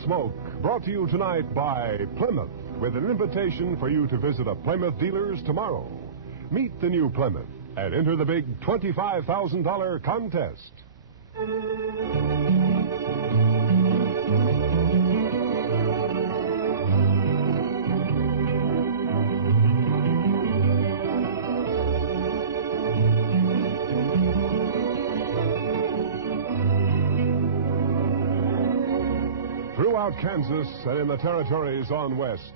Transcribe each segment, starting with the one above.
Gunsmoke, brought to you tonight by Plymouth, with an invitation for you to visit a Plymouth dealer's tomorrow. Meet the new Plymouth and enter the big $25,000 contest. Throughout Kansas and in the territories on west,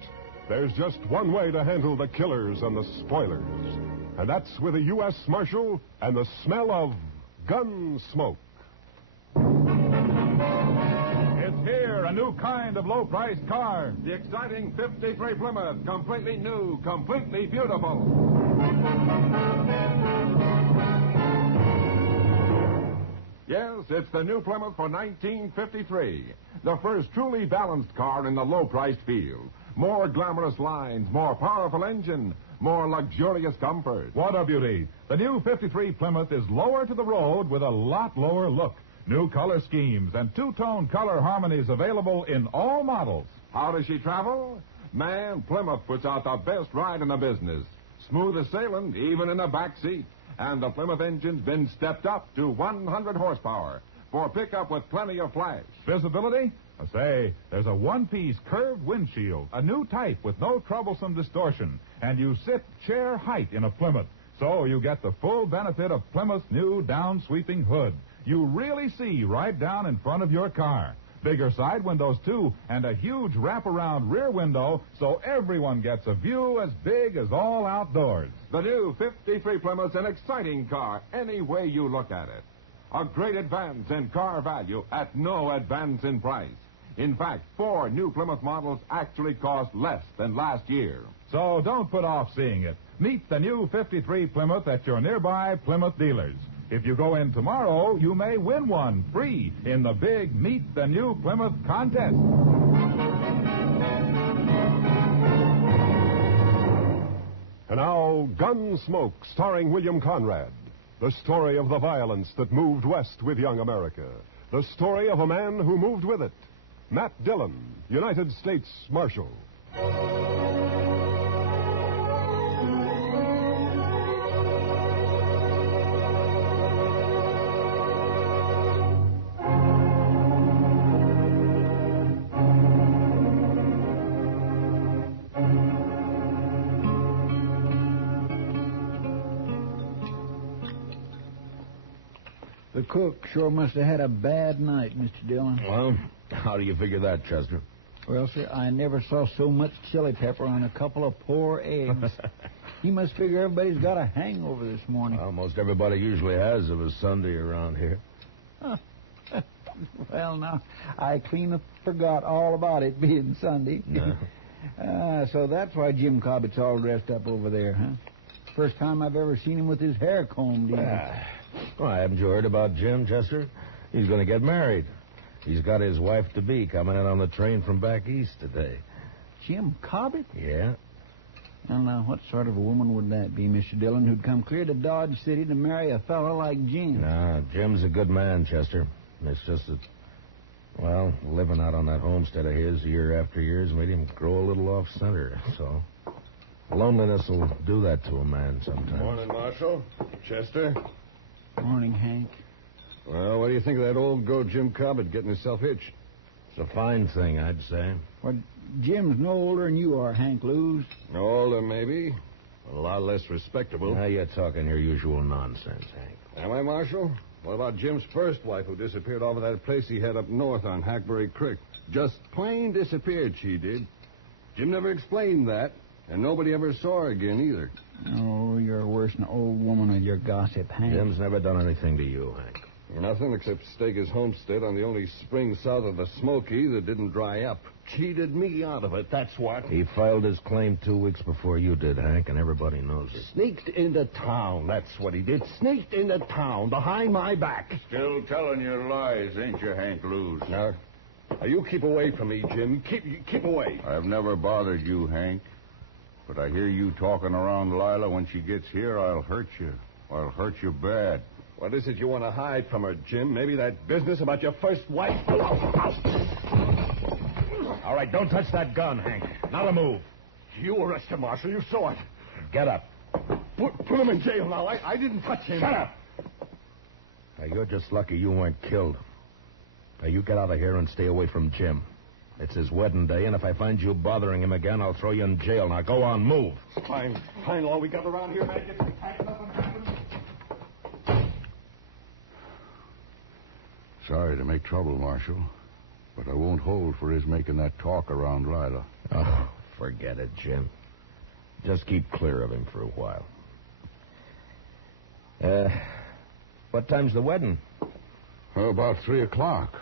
there's just one way to handle the killers and the spoilers. And that's with a U.S. Marshal and the smell of gun smoke. It's here, a new kind of low-priced car. The exciting 53 Plymouth, completely new, completely beautiful. Yes, it's the new Plymouth for 1953. The first truly balanced car in the low-priced field. More glamorous lines, more powerful engine, more luxurious comfort. What a beauty. The new 53 Plymouth is lower to the road with a lot lower look. New color schemes and two-tone color harmonies available in all models. How does she travel? Man, Plymouth puts out the best ride in the business. Smooth as sailing, even in the back seat. And the Plymouth engine's been stepped up to 100 horsepower for pickup with plenty of flash. Visibility? Say, there's a one-piece curved windshield, a new type with no troublesome distortion, and you sit chair height in a Plymouth, so you get the full benefit of Plymouth's new down-sweeping hood. You really see right down in front of your car. Bigger side windows, too, and a huge wraparound rear window, so everyone gets a view as big as all outdoors. The new 53 Plymouth's an exciting car, any way you look at it. A great advance in car value at no advance in price. In fact, 4 new Plymouth models actually cost less than last year. So don't put off seeing it. Meet the new 53 Plymouth at your nearby Plymouth dealers. If you go in tomorrow, you may win one free in the big Meet the New Plymouth contest. And now, Gunsmoke, starring William Conrad. The story of the violence that moved west with young America. The story of a man who moved with it. Matt Dillon, United States Marshal. The cook sure must have had a bad night, Mr. Dillon. Well, how do you figure that, Chester? Well, sir, I never saw so much chili pepper on a couple of poor eggs. He must figure everybody's got a hangover this morning. Almost everybody usually has of a Sunday around here. Well, now, I clean forgot all about it being Sunday. No. So that's why Jim Cobbett's all dressed up over there, huh? First time I've ever seen him with his hair combed in. Well, haven't you heard about Jim, Chester? He's going to get married. He's got his wife-to-be coming in on the train from back east today. Jim Cobbett? Yeah. Well, now, what sort of a woman would that be, Mr. Dillon, who'd come clear to Dodge City to marry a fellow like Jim? No, Jim's a good man, Chester. It's just that, well, living out on that homestead of his year after year's made him grow a little off-center, so... Loneliness will do that to a man sometimes. Morning, Marshal. Chester. Morning, Hank. Well, what do you think of that old goat Jim Cobbett getting himself hitched? It's a fine thing, I'd say. Well, Jim's no older than you are, Hank Lewis. Older, maybe. A lot less respectable. Now you're talking your usual nonsense, Hank. Am I, Marshal? What about Jim's first wife who disappeared off of that place he had up north on Hackberry Creek? Just plain disappeared, she did. Jim never explained that, and nobody ever saw her again either. Oh, you're worse than an old woman with your gossip, Hank. Jim's never done anything to you, Hank. Nothing except stake his homestead on the only spring south of the Smoky that didn't dry up. Cheated me out of it, that's what. He filed his claim 2 weeks before you did, Hank, and everybody knows it. Sneaked into town, that's what he did. Sneaked into town behind my back. Still telling your lies, ain't you, Hank Lewis? Now, you keep away from me, Jim. Keep away. I've never bothered you, Hank. But I hear you talking around Lila. When she gets here, I'll hurt you. I'll hurt you bad. What is it you want to hide from her, Jim? Maybe that business about your first wife? All right, don't touch that gun, Hank. Not a move. You arrest him, Marshal. You saw it. Get up. Put him in jail now. I didn't touch him. Shut up. Now, you're just lucky you weren't killed. Now, you get out of here and stay away from Jim. It's his wedding day, and if I find you bothering him again, I'll throw you in jail. Now, go on, move. Fine. All we got around here, man. Get some packing up and happening. Sorry to make trouble, Marshal, but I won't hold for his making that talk around Lila. Oh, forget it, Jim. Just keep clear of him for a while. What time's the wedding? About 3 o'clock.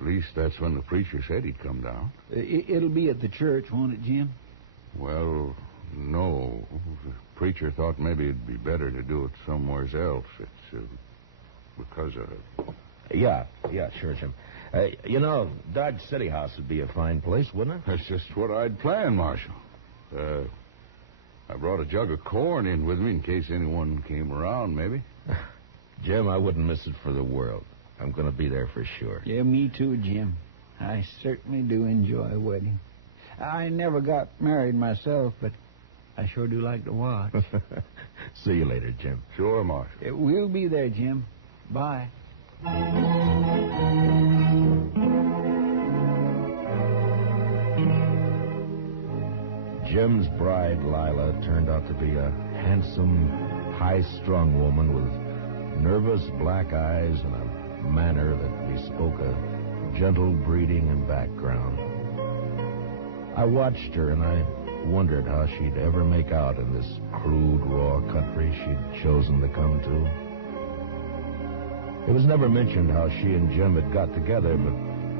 At least that's when the preacher said he'd come down. It'll be at the church, won't it, Jim? Well, no. The preacher thought maybe it'd be better to do it somewhere else. It's because of... Yeah, sure, Jim. Dodge City House would be a fine place, wouldn't it? That's just what I'd planned, Marshal. I brought a jug of corn in with me in case anyone came around, maybe. Jim, I wouldn't miss it for the world. I'm going to be there for sure. Yeah, me too, Jim. I certainly do enjoy a wedding. I never got married myself, but I sure do like to watch. See you later, Jim. Sure, Marshal. We'll be there, Jim. Bye. Jim's bride, Lila, turned out to be a handsome, high-strung woman with nervous black eyes and a manner that bespoke a gentle breeding and background. I watched her, and I wondered how she'd ever make out in this crude, raw country she'd chosen to come to. It was never mentioned how she and Jim had got together, but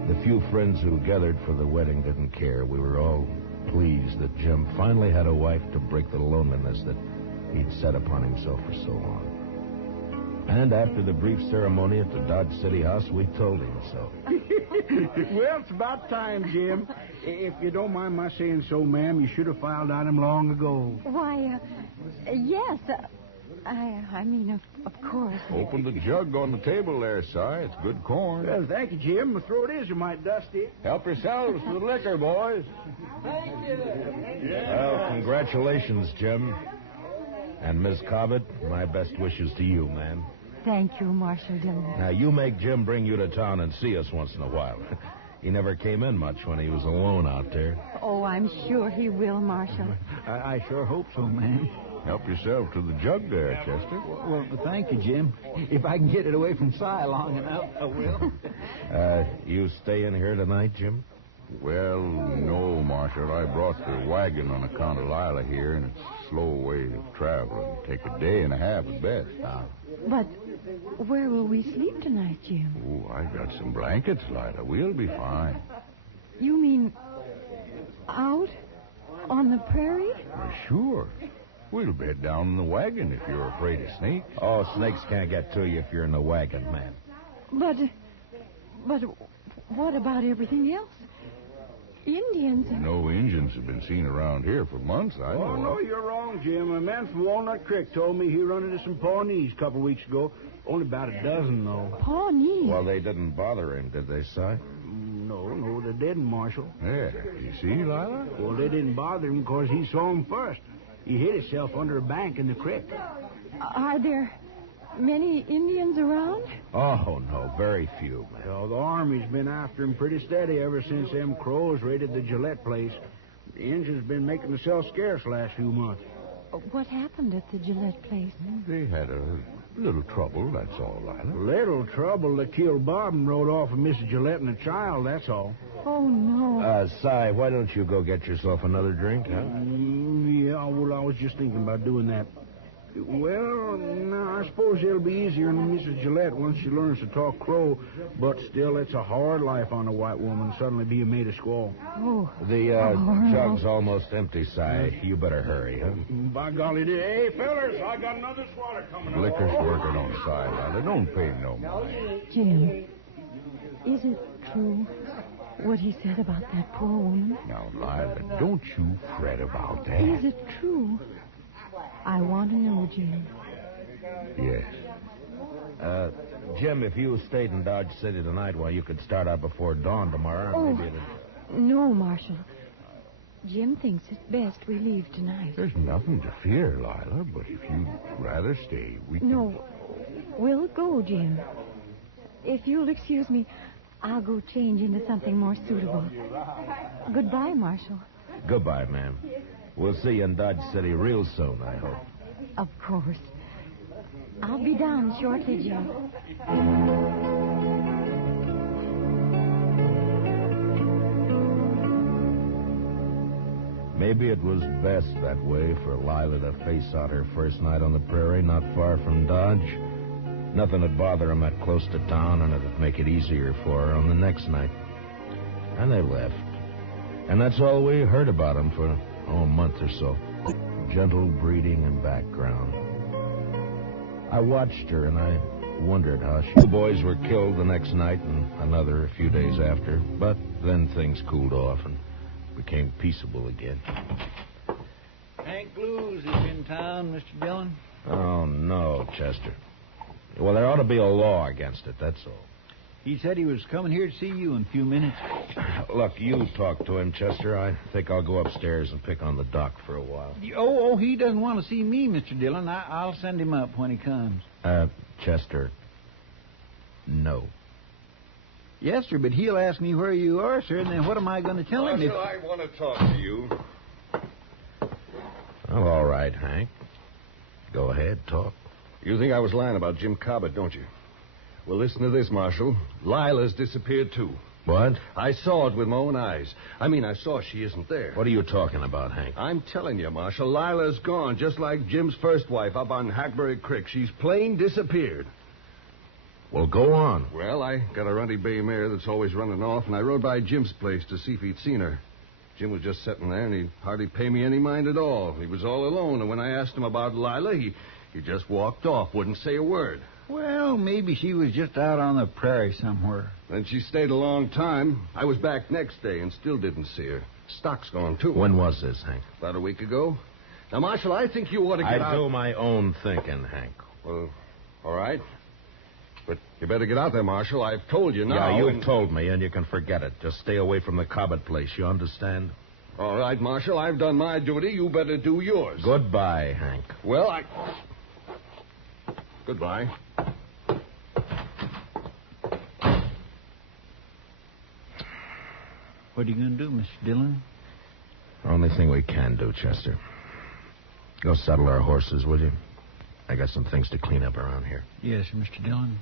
the few friends who gathered for the wedding didn't care. We were all pleased that Jim finally had a wife to break the loneliness that he'd set upon himself for so long. And after the brief ceremony at the Dodge City House, we told him so. Well, it's about time, Jim. If you don't mind my saying so, ma'am, you should have filed on him long ago. Why, yes. I mean, of course. Open the jug on the table there, Si. It's good corn. Well, thank you, Jim. The throat is a mite dusty. Help yourselves to the liquor, boys. Well, congratulations, Jim. And Miss Cobbett, my best wishes to you, ma'am. Thank you, Marshal Dillon. Now, you make Jim bring you to town and see us once in a while. He never came in much when he was alone out there. Oh, I'm sure he will, Marshal. I sure hope so, ma'am. Help yourself to the jug there, Chester. Well, thank you, Jim. If I can get it away from Si long enough, I will. You stay in here tonight, Jim? Well, no, Marshal. I brought the wagon on account of Lila here, and it's a slow way of traveling. Take a day and a half at best. But where will we sleep tonight, Jim? Oh, I got some blankets, Lila. We'll be fine. You mean out on the prairie? Well, sure. We'll bed down in the wagon if you're afraid of snakes. Oh, snakes can't get to you if you're in the wagon, man. But what about everything else? Indians. No Indians have been seen around here for months, I know. Oh, no, you're wrong, Jim. A man from Walnut Creek told me he run into some Pawnees a couple weeks ago. Only about a dozen, though. Pawnees? Well, they didn't bother him, did they, Si? No, they didn't, Marshal. Yeah, you see, Lila? Well, they didn't bother him because he saw him first. He hid himself under a bank in the creek. Are there many Indians around? Oh, no, very few, man. Well, the Army's been after him pretty steady ever since them Crows raided the Gillette place. The Indians been making themselves scarce last few months. What happened at the Gillette place? They had a little trouble, that's all, Lila. Little trouble. They killed Bob and rode off with Mrs. Gillette and a child, that's all. Oh, no. Si, why don't you go get yourself another drink, huh? Yeah, well, I was just thinking about doing that. Well, no, I suppose it'll be easier on Mrs. Gillette once she learns to talk Crow, but still, it's a hard life on a white woman suddenly being made a squaw. Oh. The jug's almost empty, Si. You better hurry, huh? By golly, hey, fellers, I got another swatter coming. Liquor's working on the side, Lila. Don't pay no mind. Jim, is it true what he said about that poor woman? Now, Lila, don't you fret about that. Is it true? I want to know, Jim. Yes. Jim, if you stayed in Dodge City tonight, well, you could start out before dawn tomorrow. Oh. Maybe it'd... No, Marshal. Jim thinks it's best we leave tonight. There's nothing to fear, Lila, but if you'd rather stay, we can... No, we'll go, Jim. If you'll excuse me, I'll go change into something more suitable. Goodbye, Marshal. Goodbye, ma'am. We'll see you in Dodge City real soon, I hope. Of course. I'll be down shortly, Jim. Maybe it was best that way for Lila to face out her first night on the prairie, not far from Dodge. Nothing would bother him that close to town, and it'd make it easier for her on the next night. And they left. And that's all we heard about him for, a month or so. Gentle breeding and background. I watched her, and I wondered how she... Two boys were killed the next night, and another a few days after. But then things cooled off and became peaceable again. Hank Blues is in town, Mr. Dillon. Oh, no, Chester. Well, there ought to be a law against it, that's all. He said he was coming here to see you in a few minutes. Look, you talk to him, Chester. I think I'll go upstairs and pick on the doc for a while. Oh, he doesn't want to see me, Mr. Dillon. I'll send him up when he comes. Chester, no. Yes, sir, but he'll ask me where you are, sir, and then what am I going to tell him? Marshal, I want to talk to you. Oh, all right, Hank. Go ahead, talk. You think I was lying about Jim Cobbett, don't you? Well, listen to this, Marshal. Lila's disappeared, too. What? I saw it with my own eyes. I saw she isn't there. What are you talking about, Hank? I'm telling you, Marshal, Lila's gone, just like Jim's first wife up on Hackberry Creek. She's plain disappeared. Well, go on. Well, I got a runty bay mare that's always running off, and I rode by Jim's place to see if he'd seen her. Jim was just sitting there, and he'd hardly pay me any mind at all. He was all alone, and when I asked him about Lila, he just walked off, wouldn't say a word. Well, maybe she was just out on the prairie somewhere. Then she stayed a long time. I was back next day and still didn't see her. Stock's gone, too. When was this, Hank? About a week ago. Now, Marshal, I think you ought to get out... I do my own thinking, Hank. Well, all right. But you better get out there, Marshal. I've told you now. Yeah, you've told me, and you can forget it. Just stay away from the Cobbett place, you understand? All right, Marshal, I've done my duty. You better do yours. Goodbye, Hank. Well, Goodbye. What are you going to do, Mr. Dillon? Only thing we can do, Chester. Go saddle our horses, will you? I got some things to clean up around here. Yes, Mr. Dillon.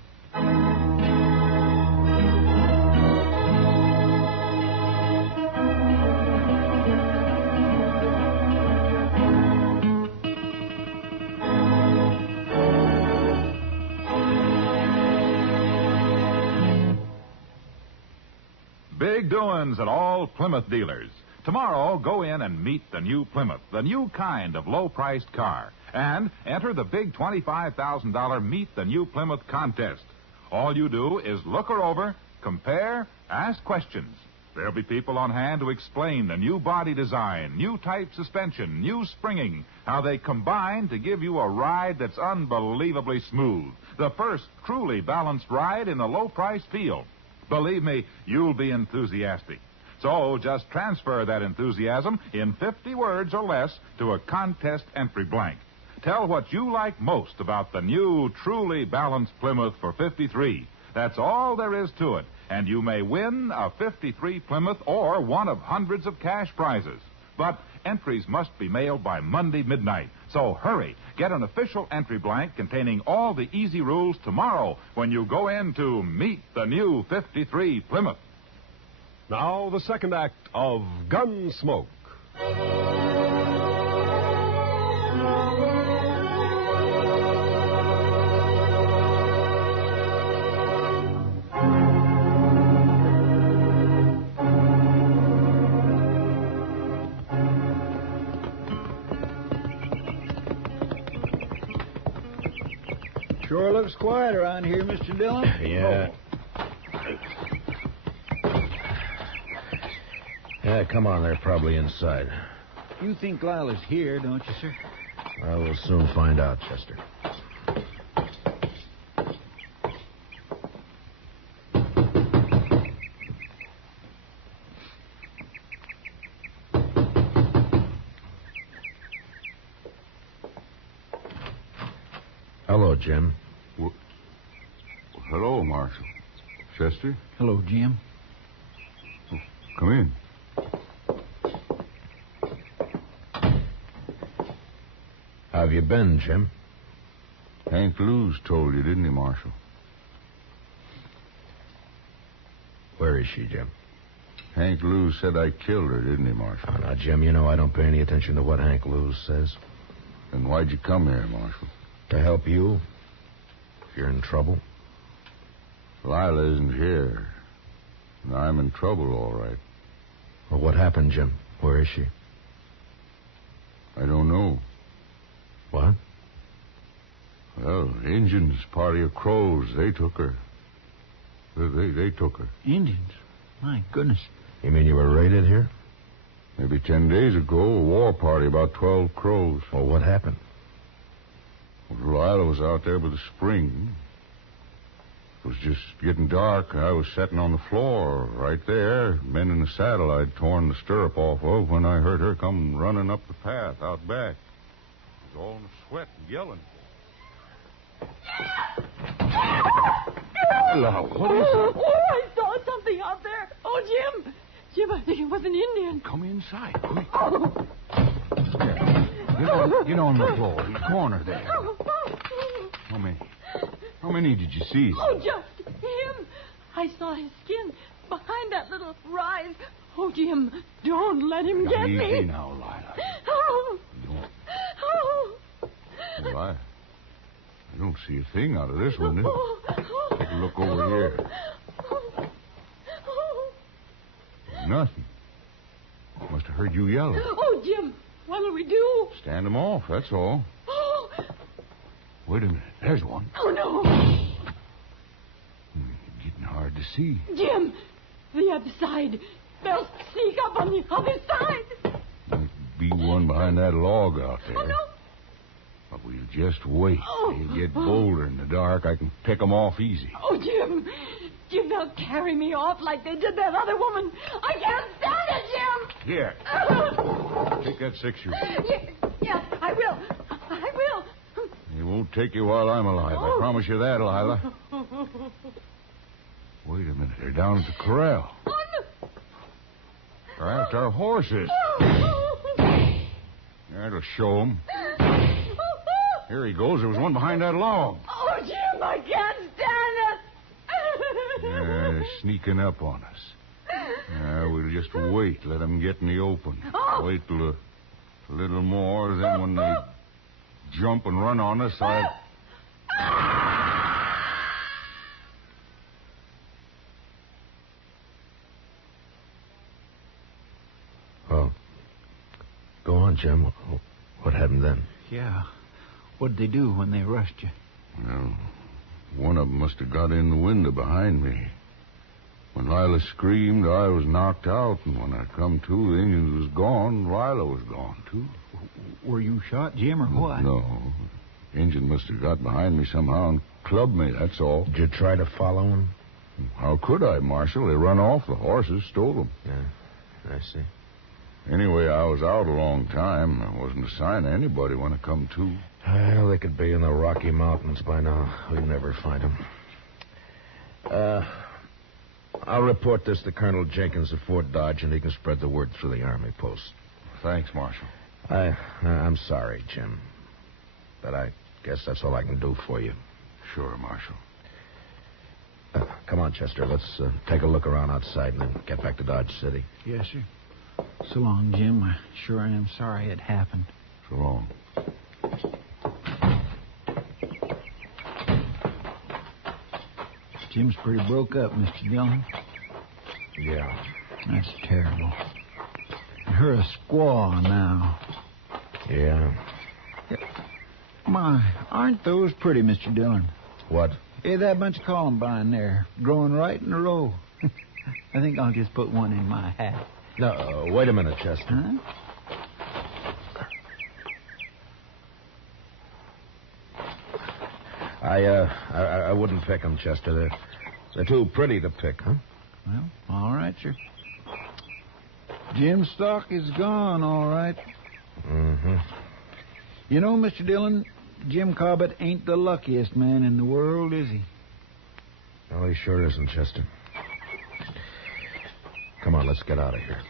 Big doings at all Plymouth dealers. Tomorrow, go in and meet the new Plymouth, the new kind of low-priced car. And enter the big $25,000 Meet the New Plymouth contest. All you do is look her over, compare, ask questions. There'll be people on hand to explain the new body design, new type suspension, new springing, how they combine to give you a ride that's unbelievably smooth. The first truly balanced ride in the low-price field. Believe me, you'll be enthusiastic. So just transfer that enthusiasm in 50 words or less to a contest entry blank. Tell what you like most about the new, truly balanced Plymouth for 53. That's all there is to it. And you may win a 53 Plymouth or one of hundreds of cash prizes. But entries must be mailed by Monday midnight. So hurry. Get an official entry blank containing all the easy rules tomorrow when you go in to meet the new 53 Plymouth. Now, the second act of Gunsmoke. Sure looks quiet around here, Mr. Dillon. Yeah. Yeah, come on. They're probably inside. You think Lila's here, don't you, sir? I will soon find out, Chester. Hello, Jim. Well, hello, Marshal. Chester, Hello, Jim. come in. How have you been, Jim? Hank Lewis told you, didn't he, Marshal? Where is she, Jim? Hank Lewis said I killed her, didn't he, Marshal? Oh, now, Jim, you know I don't pay any attention to what Hank Lewis says. Then why'd you come here, Marshal? To help you, if you're in trouble. Lila isn't here. And I'm in trouble, all right. Well, what happened, Jim? Where is she? I don't know. What? Well, Injuns, party of crows, they took her. They took her. Indians? My goodness. You mean you were raided here? Maybe 10 days ago, a war party, about 12 crows. Well, what happened? Well, Lila was out there by the spring. It was just getting dark. I was sitting on the floor right there, mending the saddle I'd torn the stirrup off of when I heard her come running up the path out back. She was all in a sweat and yelling. Lila, what is it? Oh, I saw something out there. Oh, Jim. Jim, I think it was an Indian. Come inside. Oh. Get on the floor, the corner there. How many did you see? Oh, just him. I saw his skin behind that little rise. Oh, Jim, don't let him get Easy me. now, Lila. Oh. Don't. Oh. Well, I don't see a thing out of this window. Oh. Take a look over here. Oh. Nothing. Must have heard you yelling. Oh, Jim, what'll we do? Stand them off, that's all. Oh. Wait a minute. There's one. Oh, no. Getting hard to see. Jim, the other side. They'll sneak up on the other side. Might be one behind that log out there. Oh, no. But we'll just wait. Oh. They'll get bolder in the dark. I can pick them off easy. Oh, Jim. Jim, they'll carry me off like they did that other woman. I can't stand it, Jim. Here. Take that 6-shooter. Yes, I will. I will. It won't take you while I'm alive. I promise you that, Lila. Wait a minute. They're down at the corral. Oh, no. They're after our horses. That'll show them. Here he goes. There was one behind that log. Oh, Jim, I can't stand it. Yeah, they're sneaking up on us. We'll just wait. Let them get in the open. Wait till a little more. Then when they jump and run on us, Well, go on, Jim. What happened then? Yeah. What'd they do when they rushed you? Well, one of them must have got in the window behind me. When Lila screamed, I was knocked out, and when I come to, the Indian was gone. Lila was gone, too. Were you shot, Jim, or what? No. Injun must have got behind me somehow and clubbed me, that's all. Did you try to follow him? How could I, Marshal? They run off. The horses stole them. Yeah, I see. Anyway, I was out a long time. There wasn't a sign of anybody when I come to. Well, they could be in the Rocky Mountains by now. We'd never find them. I'll report this to Colonel Jenkins at Fort Dodge, and he can spread the word through the army post. Thanks, Marshal. I'm sorry, Jim. But I guess that's all I can do for you. Sure, Marshal. Come on, Chester. Let's take a look around outside and then get back to Dodge City. Yes, sir. So long, Jim. I sure am sorry it happened. So long. Jim's pretty broke up, Mr. Dillon. Yeah. That's terrible. And her a squaw now. Yeah. My, aren't those pretty, Mr. Dillon? What? Hey, that bunch of columbine there, growing right in a row. I think I'll just put one in my hat. No, wait a minute, Chester. Huh? I wouldn't pick them, Chester. They're too pretty to pick, huh? Well, all right, sir. Jim's stock is gone, all right. Mm-hmm. You know, Mr. Dillon, Jim Cobbett ain't the luckiest man in the world, is he? No, he sure isn't, Chester. Come on, let's get out of here.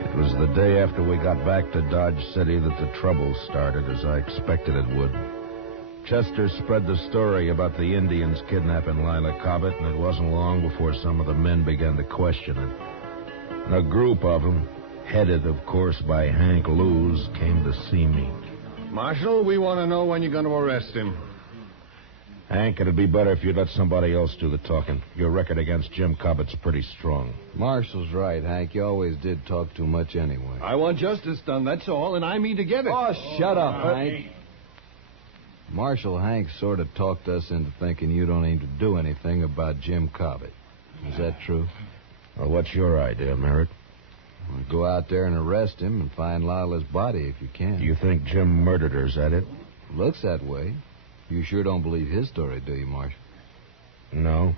It was the day after we got back to Dodge City that the trouble started, as I expected it would. Chester spread the story about the Indians kidnapping Lila Cobbett, and it wasn't long before some of the men began to question it. And a group of them, headed, of course, by Hank Lewis, came to see me. Marshal, we want to know when you're going to arrest him. Hank, it'd be better if you'd let somebody else do the talking. Your record against Jim Cobbett's pretty strong. Marshall's right, Hank. You always did talk too much anyway. I want justice done, that's all, and I mean to get it. Oh, shut up, Hank. Marshal Hank sort of talked us into thinking you don't aim to do anything about Jim Cobbett. Is that true? Well, what's your idea, Merritt? Well, go out there and arrest him and find Lila's body if you can. You think Jim murdered her, is that it? Looks that way. You sure don't believe his story, do you, Marshal? No,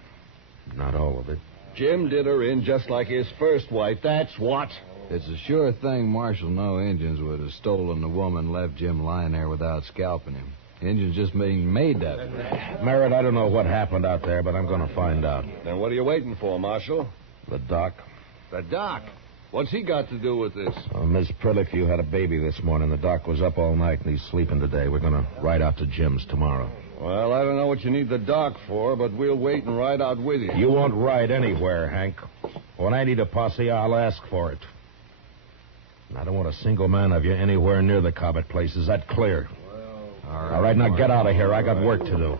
not all of it. Jim did her in just like his first wife, that's what. It's a sure thing Marshal no Indians would have stolen the woman and left Jim lying there without scalping him. Indians just being made that way. Merritt, I don't know what happened out there, but I'm going to find out. Then what are you waiting for, Marshal? The doc. The doc? What's he got to do with this? Miss Prillifew had a baby this morning. The doc was up all night, and he's sleeping today. We're going to ride out to Jim's tomorrow. Well, I don't know what you need the doc for, but we'll wait and ride out with you. You won't ride anywhere, Hank. When I need a posse, I'll ask for it. And I don't want a single man of you anywhere near the Cobbett place. Is that clear? All right, now get out of here. I got work to do.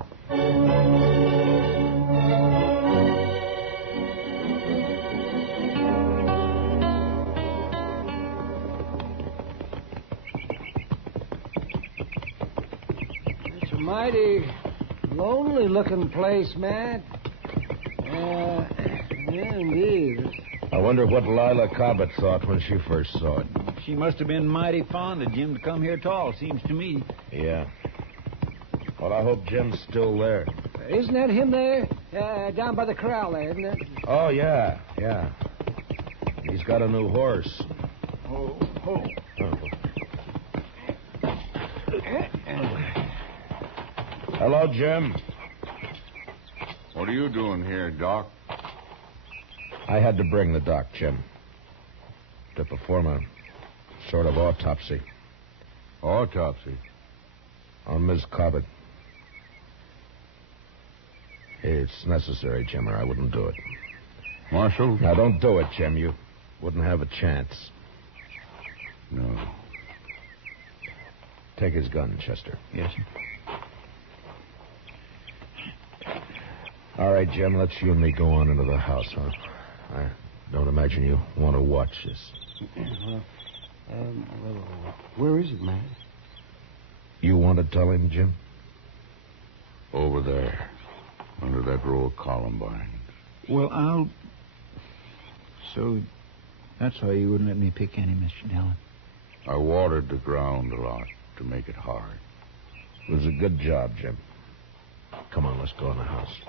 It's a mighty lonely-looking place, Matt. Yeah, indeed. I wonder what Lila Cobbett thought when she first saw it. She must have been mighty fond of Jim to come here at all, seems to me. Yeah. Well, I hope Jim's still there. Isn't that him there? Down by the corral there, isn't it? Oh, yeah. He's got a new horse. Oh. Hello, Jim. What are you doing here, Doc? I had to bring the doc, Jim, to perform a sort of autopsy. Autopsy? On Miss Cobbett. It's necessary, Jim, or I wouldn't do it. Marshal? Now, don't do it, Jim. You wouldn't have a chance. No. Take his gun, Chester. Yes, sir. All right, Jim, let's you and me go on into the house, huh? I don't imagine you want to watch this. Where is it, man? You want to tell him, Jim? Over there, under that row of columbines. Well, So, that's why you wouldn't let me pick any, Mr. Dillon. I watered the ground a lot to make it hard. It was a good job, Jim. Come on, let's go in the house.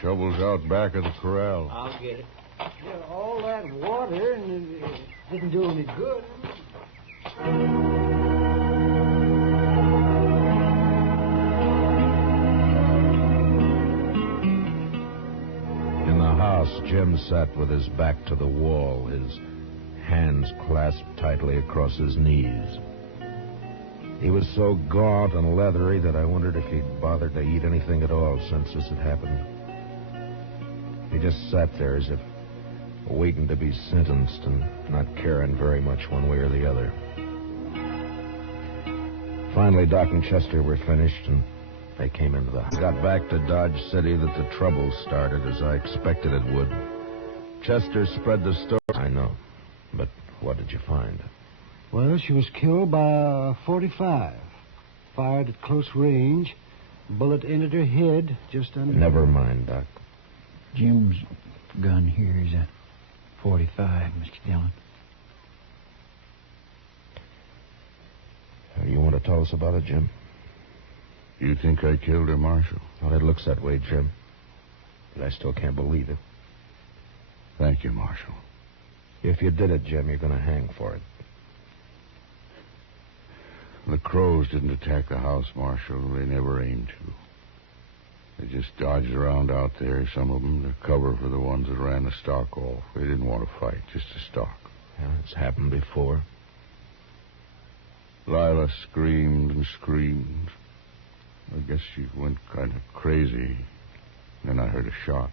Shovels out back of the corral. I'll get it. Yeah, all that water and it didn't do any good. In the house, Jim sat with his back to the wall, his hands clasped tightly across his knees. He was so gaunt and leathery that I wondered if he'd bothered to eat anything at all since this had happened. He just sat there as if waiting to be sentenced and not caring very much one way or the other. Finally, Doc and Chester were finished, and they came into the house. Got back to Dodge City that the trouble started, as I expected it would. Chester spread the story. I know, but what did you find? Well, she was killed by a .45. Fired at close range. Bullet entered her head just under... Never mind, Doc. Jim's gun here is a .45, Mr. Dillon. You want to tell us about it, Jim? You think I killed her, Marshal? Well, it looks that way, Jim. But I still can't believe it. Thank you, Marshal. If you did it, Jim, you're going to hang for it. The crows didn't attack the house, Marshal. They never aimed to. They just dodged around out there, some of them, to cover for the ones that ran the stock off. They didn't want to fight, just to stalk. Yeah, it's happened before. Lila screamed and screamed. I guess she went kind of crazy. Then I heard a shot.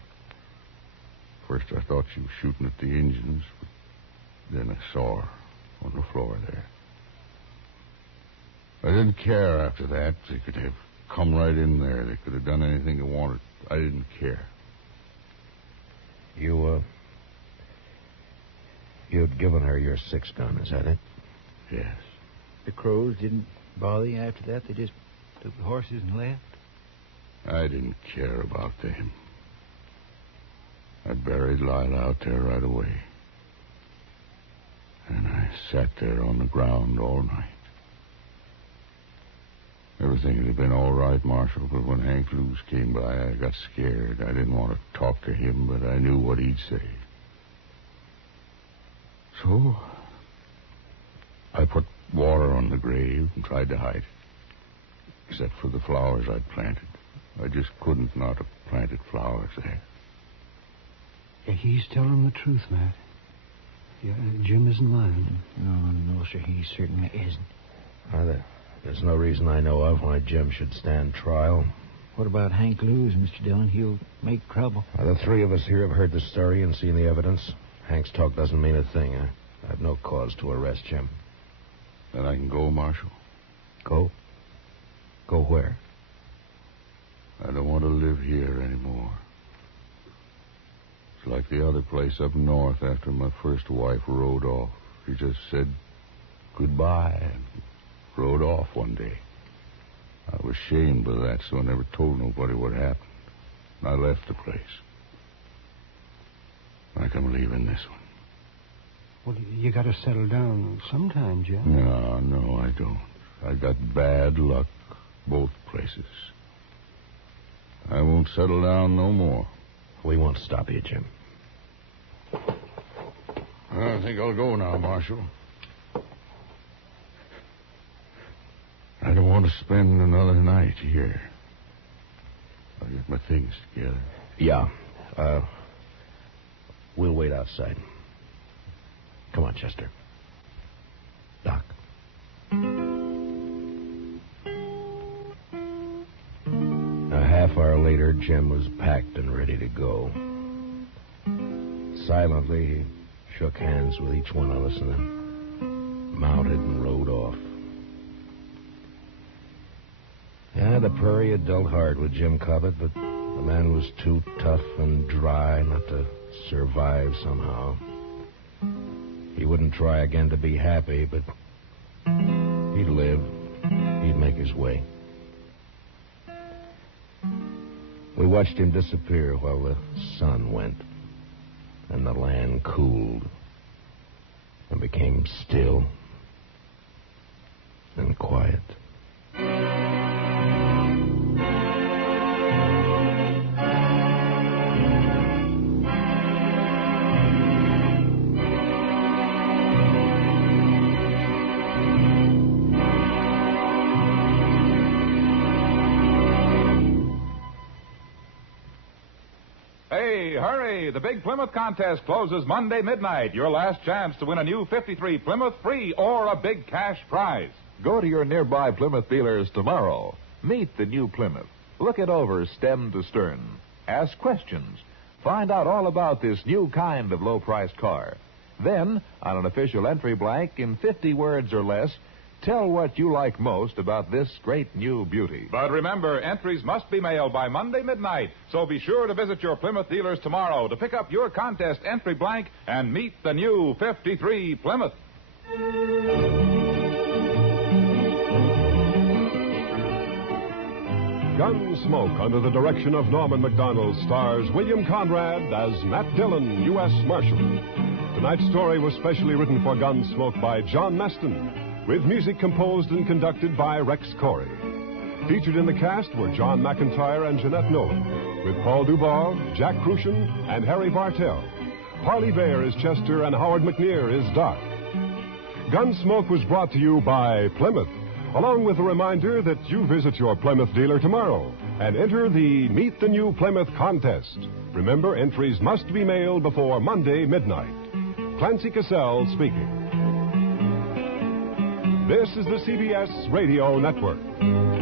First I thought she was shooting at the engines, but then I saw her on the floor there. I didn't care after that. They could have come right in there. They could have done anything they wanted. I didn't care. You'd given her your 6-gun, is that it? Yes. The crows didn't bother you after that? They just took the horses and left? I didn't care about them. I buried Lila out there right away. And I sat there on the ground all night. Everything had been all right, Marshal, but when Hank Lewis came by, I got scared. I didn't want to talk to him, but I knew what he'd say. So, I put water on the grave and tried to hide it. Except for the flowers I'd planted. I just couldn't not have planted flowers there. Yeah, he's telling the truth, Matt. Yeah, Jim isn't lying. No, sir, he certainly isn't. There's no reason I know of why Jim should stand trial. What about Hank Lewis, Mr. Dillon? He'll make trouble. The three of us here have heard the story and seen the evidence. Hank's talk doesn't mean a thing. I have no cause to arrest Jim. Then I can go, Marshal. Go? Go where? I don't want to live here anymore. It's like the other place up north after my first wife rode off. She just said goodbye and rode off one day. I was ashamed of that, so I never told nobody what happened. I left the place. Like I'm leaving this one. Well, you got to settle down sometime, Jim. No, I don't. I got bad luck both places. I won't settle down no more. We won't stop you, Jim. I think I'll go now, Marshal. I don't want to spend another night here. I'll get my things together. Yeah. We'll wait outside. Come on, Chester. Doc. A half hour later, Jim was packed and ready to go. Silently, he shook hands with each one of us and then mounted and rode off. Yeah, the prairie had dealt hard with Jim Cobbett, but the man was too tough and dry not to survive somehow. He wouldn't try again to be happy, but he'd live. He'd make his way. We watched him disappear while the sun went, and the land cooled and became still and quiet. Hurry! The Big Plymouth contest closes Monday midnight. Your last chance to win a new 53 Plymouth free or a big cash prize. Go to your nearby Plymouth dealers tomorrow. Meet the new Plymouth. Look it over stem to stern. Ask questions. Find out all about this new kind of low-priced car. Then, on an official entry blank in 50 words or less, tell what you like most about this great new beauty. But remember, entries must be mailed by Monday midnight, so be sure to visit your Plymouth dealers tomorrow to pick up your contest entry blank and meet the new 53 Plymouth. Gunsmoke, under the direction of Norman MacDonald, stars William Conrad as Matt Dillon, U.S. Marshal. Tonight's story was specially written for Gunsmoke by John Meston, with music composed and conducted by Rex Corey. Featured in the cast were John McIntyre and Jeanette Nolan, with Paul Duval, Jack Crucian, and Harry Bartell. Parley Bear is Chester, and Howard McNear is Doc. Gunsmoke was brought to you by Plymouth, along with a reminder that you visit your Plymouth dealer tomorrow and enter the Meet the New Plymouth contest. Remember, entries must be mailed before Monday midnight. Clancy Cassell speaking. This is the CBS Radio Network.